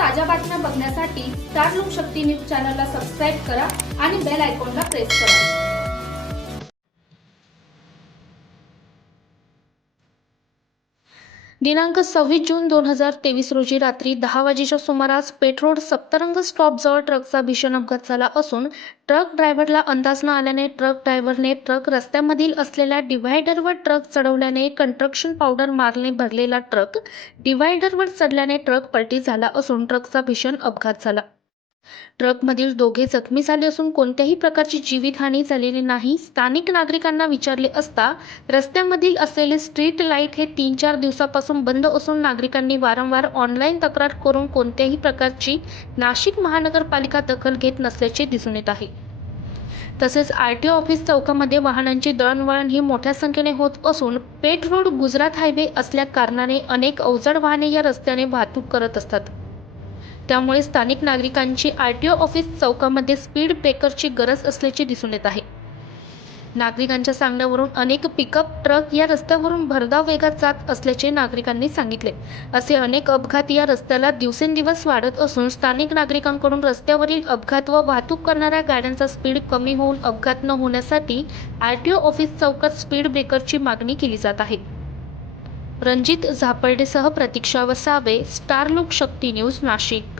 ताज्या बातम्या बघण्यासाठी स्टार लोकशक्ती न्यूज चॅनलला सबस्क्राईब करा आणि बेल आयकॉनला प्रेस करा. दिनांक सव्वीस जून दोन हजार तेवीस रोजी रात्री दहा वाजेच्या सुमारास पेट्रोड सप्तरंग स्टॉपजवळ ट्रकचा भीषण अपघात झाला असून ट्रक ड्रायव्हरला अंदाज न आल्याने ट्रक ड्रायव्हरने ट्रक रस्त्यामधील असलेल्या डिव्हायडरवर ट्रक चढवल्याने कंट्रक्शन पावडर मारने भरलेला ट्रक डिव्हायडरवर चढल्याने ट्रक पलटी झाला असून ट्रकचा भीषण अपघात झाला. ट्रकमधील दोघे जखमी झाले असून कोणत्याही प्रकारची जीवितहानी झालेली नाही. स्थानिक नागरिकांना विचारले असता रस्त्यामधील असलेले स्ट्रीट लाइट हे तीन चार दिवसापासून बंद असून नागरिकांनी वारंवार ऑनलाईन तक्रार करून कोणत्याही प्रकारची नाशिक महानगरपालिका दखल घेत नसल्याचे दिसून येत आहे. तसेच आर टी ओ ऑफिस चौकामध्ये वाहनांची दळणवळण ही मोठ्या संख्येने होत असून पेट रोड गुजरात हायवे असल्या कारणाने अनेक अवजड वाहने या रस्त्याने वाहतूक करत असतात. त्यामुळे स्थानिक नागरिकांची आर टी ओ ऑफिस चौकामध्ये स्पीड ब्रेकरची गरज असल्याचे दिसून येत आहे. नागरिकांच्या सांगण्यावरून अनेक पिकअप ट्रक या रस्त्यावरून भरधाव वेगात जात असल्याचे नागरिकांनी सांगितले. असे अनेक अपघात या रस्त्याला दिवसेंदिवस वाढत असून स्थानिक नागरिकांकडून रस्त्यावरील अपघात व वाहतूक करणाऱ्या गाड्यांचा स्पीड कमी होऊन अपघात न होण्यासाठी आर टी ओ ऑफिस चौकात स्पीड ब्रेकरची मागणी केली जात आहे. रणजित झापर्डेसह Pratiksha Vasave star Lok Shakti news Nashik.